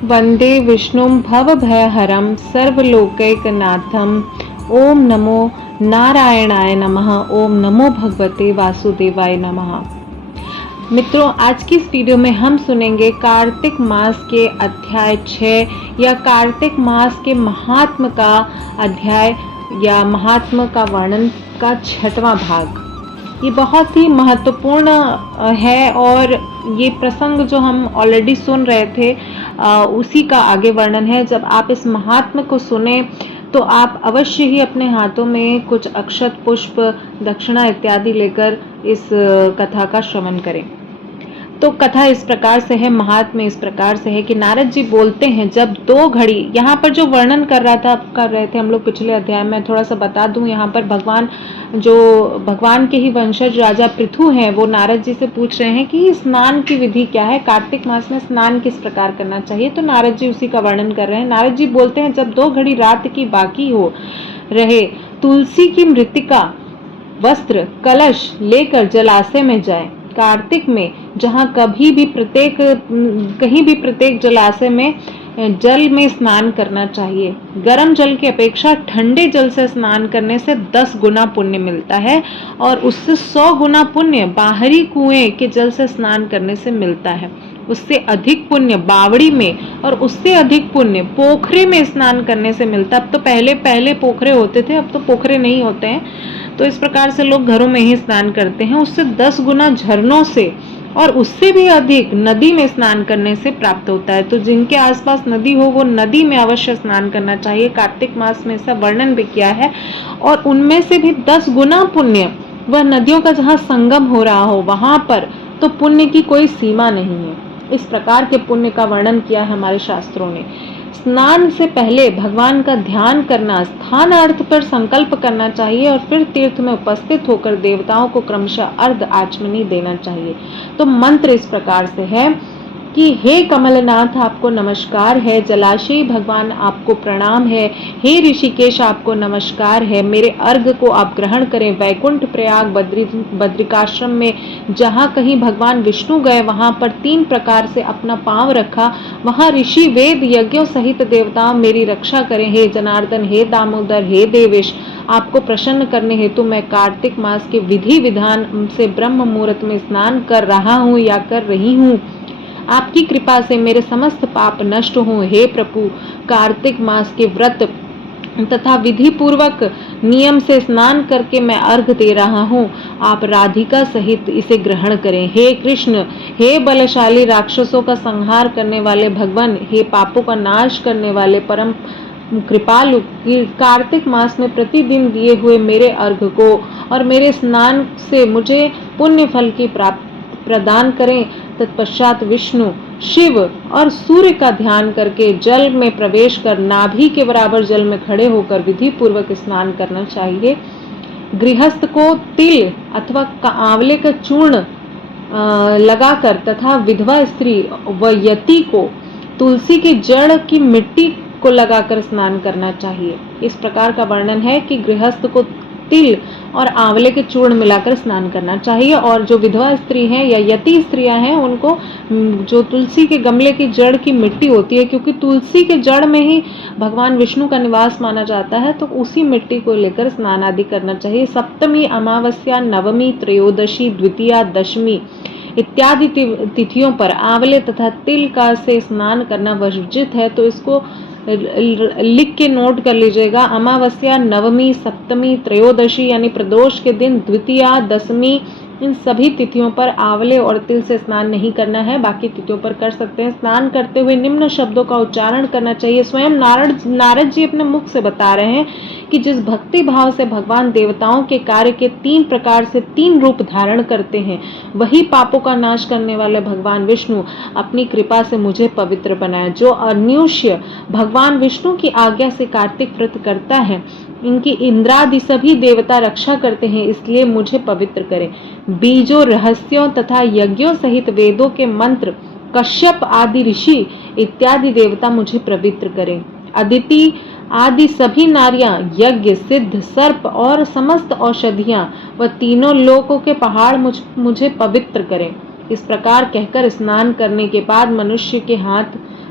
वंदे विष्णुं भवभयहरं सर्वलोकैकनाथं। ओम नमो नारायणाय नमः। ओम नमो भगवते वासुदेवाय नमः। मित्रों, आज की इस वीडियो में हम सुनेंगे कार्तिक मास के अध्याय 6 या कार्तिक मास के महात्म का अध्याय या महात्म का वर्णन का 6वां भाग। ये बहुत ही महत्वपूर्ण है और ये प्रसंग जो हम ऑलरेडी सुन रहे थे उसी का आगे वर्णन है। जब आप इस महात्म को सुने तो आप अवश्य ही अपने हाथों में कुछ अक्षत, पुष्प, दक्षिणा इत्यादि लेकर इस कथा का श्रवण करें। तो कथा इस प्रकार से है, महात्म्य इस प्रकार से है कि नारद जी बोलते हैं, जब 2 घड़ी, यहाँ पर जो वर्णन कर रहे थे हम लोग पिछले अध्याय में, थोड़ा सा बता दूं, यहाँ पर भगवान के ही वंशज राजा पृथु हैं, वो नारद जी से पूछ रहे हैं कि स्नान की विधि क्या है, कार्तिक मास में स्नान किस प्रकार करना चाहिए। तो नारद जी उसी का वर्णन कर रहे हैं। नारद जी बोलते हैं, जब 2 घड़ी रात की बाकी हो रहे, तुलसी की मृतिका, वस्त्र, कलश लेकर जलाशय में जाए। कार्तिक में जहाँ कहीं भी प्रत्येक जलाशय में जल में स्नान करना चाहिए। गर्म जल की अपेक्षा ठंडे जल से स्नान करने से 10 गुना पुण्य मिलता है और उससे 100 गुना पुण्य बाहरी कुएं के जल से स्नान करने से मिलता है। उससे अधिक पुण्य बावड़ी में और उससे अधिक पुण्य पोखरे में स्नान करने से मिलता है। अब तो पहले पोखरे होते थे, अब तो पोखरे नहीं होते हैं। तो इस प्रकार से लोग घरों में ही स्नान करते हैं। उससे 10 गुना झरनों से और उससे भी अधिक नदी में स्नान करने से प्राप्त होता है। तो जिनके आसपास नदी हो वो नदी में अवश्य स्नान करना चाहिए। कार्तिक मास में इसका वर्णन भी किया है। और उनमें से भी 10 गुना पुण्य वह नदियों का जहाँ संगम हो रहा हो वहां पर, तो पुण्य की कोई सीमा नहीं है। इस प्रकार के पुण्य का वर्णन किया है हमारे शास्त्रों ने। स्नान से पहले भगवान का ध्यान करना, स्थान अर्थ पर संकल्प करना चाहिए और फिर तीर्थ में उपस्थित होकर देवताओं को क्रमशः अर्ध आचमनी देना चाहिए। तो मंत्र इस प्रकार से है कि हे कमलनाथ आपको नमस्कार है, जलाशयी भगवान आपको प्रणाम है, हे ऋषिकेश आपको नमस्कार है, मेरे अर्घ को आप ग्रहण करें। वैकुंठ, प्रयाग, बद्रिकाश्रम में जहाँ कहीं भगवान विष्णु गए वहाँ पर 3 प्रकार से अपना पांव रखा, वहाँ ऋषि वेद यज्ञों सहित देवताओं मेरी रक्षा करें। हे जनार्दन, हे दामोदर, हे देवेश, आपको प्रसन्न करने हेतु मैं कार्तिक मास के विधि विधान से ब्रह्म मुहूर्त में स्नान कर रहा हूँ या कर रही हूँ। आपकी कृपा से मेरे समस्त पाप नष्ट हों। हे प्रभु, कार्तिक मास के व्रत तथा विधि पूर्वक नियम से स्नान करके मैं अर्घ दे रहा हूँ, आप राधिका सहित इसे ग्रहण करें। हे कृष्ण, हे बलशाली राक्षसों का संहार करने वाले भगवान, हे पापों का नाश करने वाले परम कृपालु, कार्तिक मास में प्रतिदिन दिए हुए मेरे अर्घ को और मेरे स्नान से मुझे पुण्य फल की प्राप्ति प्रदान करें। तत्पश्चात विष्णु, शिव और सूर्य का ध्यान करके जल में प्रवेश कर नाभि के बराबर जल में खड़े होकर विधि पूर्वक स्नान करना चाहिए। गृहस्थ को तिल अथवा आंवले का चूर्ण लगाकर तथा विधवा स्त्री व यति को तुलसी की जड़ की मिट्टी को लगाकर स्नान करना चाहिए। इस प्रकार का वर्णन है कि गृहस्थ को तिल और आंवले के चूर्ण मिलाकर स्नान करना चाहिए और जो विधवा स्त्री हैं या यति स्त्रियां हैं उनको जो तुलसी के गमले की जड़ की मिट्टी होती है, क्योंकि तुलसी के जड़ में ही भगवान विष्णु का निवास माना जाता है, तो उसी मिट्टी को लेकर स्नान आदि करना चाहिए। सप्तमी, अमावस्या, नवमी, त्रयोदशी, द्वितीया, दशमी इत्यादि तिथियों पर आंवले तथा तिल का से स्नान करना वर्जित है। तो इसको लिख के नोट कर लीजिएगा। अमावस्या, नवमी, सप्तमी, त्रयोदशी यानी प्रदोष के दिन, द्वितीया, दशमी, इन सभी तिथियों पर आंवले और तिल से स्नान नहीं करना है, बाकी तिथियों पर कर सकते हैं। स्नान करते हुए निम्न शब्दों का उच्चारण करना चाहिए। स्वयं नारद जी अपने मुख से बता रहे हैं कि जिस भक्ति भाव से भगवान देवताओं के कार्य के 3 प्रकार से 3 रूप धारण करते हैं, वही पापों का नाश करने वाले भगवान विष्णु अपनी कृपा से मुझे पवित्र बनाए। जो अन्युष्य भगवान विष्णु की आज्ञा से कार्तिक व्रत करता है, इनकी इंद्रादि सभी देवता रक्षा करते हैं, इसलिए मुझे पवित्र करें। बीजों, रहस्यों तथा यज्ञों सहित वेदों के मंत्र, कश्यप आदि ऋषि इत्यादि देवता मुझे पवित्र करें। अदिति आदि सभी नारियां, यज्ञ, सिद्ध, सर्प और समस्त औषधियां व तीनों लोकों के पहाड़ मुझे पवित्र करें। इस प्रकार कहकर स्नान करने के बाद मनुष्य के हाथ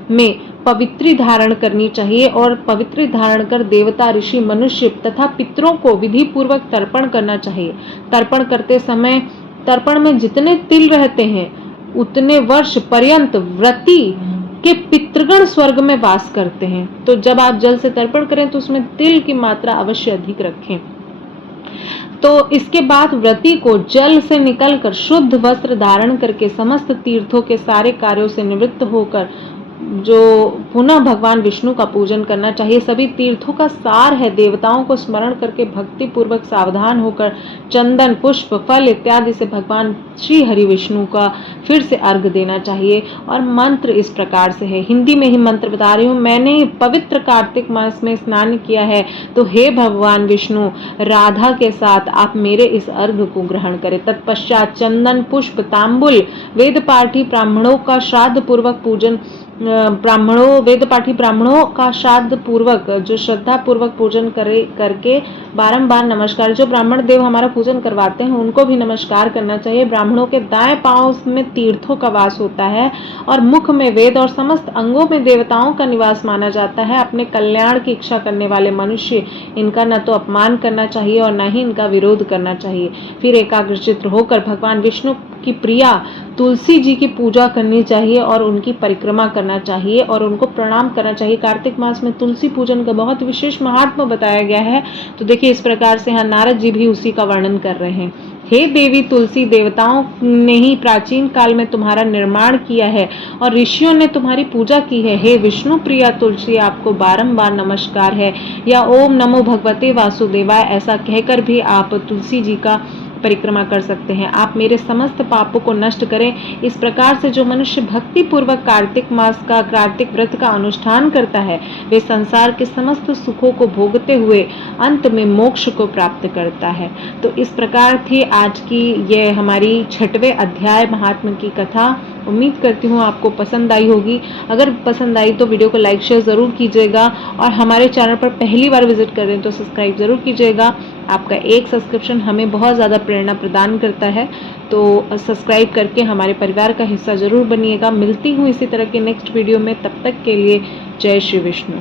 में पवित्री धारण करनी चाहिए और पवित्री धारण कर देवता, ऋषि, मनुष्य तथा पितरों को विधि पूर्वक तर्पण करना चाहिए। तर्पण करते समय तर्पण में जितने तिल रहते हैं उतने वर्ष पर्यंत व्रती के पितृगण स्वर्ग में वास करते हैं। तो जब आप जल से तर्पण करें तो उसमें तिल की मात्रा अवश्य अधिक रखें। तो इसके बाद व्रती को जल से निकलकर शुद्ध वस्त्र धारण करके समस्त तीर्थों के सारे कार्यों से निवृत्त होकर जो पुनः भगवान विष्णु का पूजन करना चाहिए। सभी तीर्थों का सार है देवताओं को स्मरण करके भक्ति पूर्वक सावधान होकर चंदन, पुष्प, फल इत्यादि से भगवान श्री हरि विष्णु का फिर से अर्घ देना चाहिए। और मंत्र इस प्रकार से है, हिंदी में ही मंत्र बता रही हूँ। मैंने पवित्र कार्तिक मास में स्नान किया है, तो हे भगवान विष्णु, राधा के साथ आप मेरे इस अर्घ को ग्रहण करें। तत्पश्चात चंदन, पुष्प, तांबुल, वेद पाठी ब्राह्मणों का श्राद्ध पूर्वक पूजन, वेद पाठी ब्राह्मणों का श्राद्ध पूर्वक जो श्रद्धा पूर्वक पूजन करके बारंबार नमस्कार, जो ब्राह्मण देव हमारा पूजन करवाते हैं उनको भी नमस्कार करना चाहिए। ब्राह्मणों के दाएं पांव में तीर्थों का वास होता है और मुख में वेद और समस्त अंगों में देवताओं का निवास माना जाता है। अपने कल्याण की इच्छा करने वाले मनुष्य इनका न तो अपमान करना चाहिए और न ही इनका विरोध करना चाहिए। फिर एकाग्रचित्त होकर भगवान विष्णु की प्रिया तुलसी जी की पूजा करनी चाहिए और उनकी परिक्रमा करना चाहिए और उनको प्रणाम करना चाहिए। कार्तिक मास में तुलसी पूजन का बहुत विशेष महात्मा बताया गया है। तो देखिए इस प्रकार से यहाँ नारद जी भी उसी का वर्णन कर रहे हैं। हे देवी तुलसी, देवताओं ने ही प्राचीन काल में तुम्हारा निर्माण किया है और ऋषियों ने तुम्हारी पूजा की है। हे विष्णु प्रिया तुलसी, आपको बारंबार नमस्कार है। या ओम नमो भगवते वासुदेवाय ऐसा कहकर भी आप तुलसी जी का परिक्रमा कर सकते हैं। आप मेरे समस्त पापों को नष्ट करें। इस प्रकार से जो मनुष्य भक्ति पूर्वक कार्तिक मास का, कार्तिक व्रत का अनुष्ठान करता है, वे संसार के समस्त सुखों को भोगते हुए अंत में मोक्ष को प्राप्त करता है। तो इस प्रकार थी आज की ये हमारी 6वें अध्याय महात्मा की कथा। उम्मीद करती हूँ आपको पसंद आई होगी। अगर पसंद आई तो वीडियो को लाइक शेयर ज़रूर कीजिएगा और हमारे चैनल पर पहली बार विजिट कर रहे हैं तो सब्सक्राइब ज़रूर कीजिएगा। आपका एक सब्सक्रिप्शन हमें बहुत ज़्यादा प्रेरणा प्रदान करता है, तो सब्सक्राइब करके हमारे परिवार का हिस्सा ज़रूर बनिएगा। मिलती हूँ इसी तरह के नेक्स्ट वीडियो में, तब तक के लिए जय श्री विष्णु।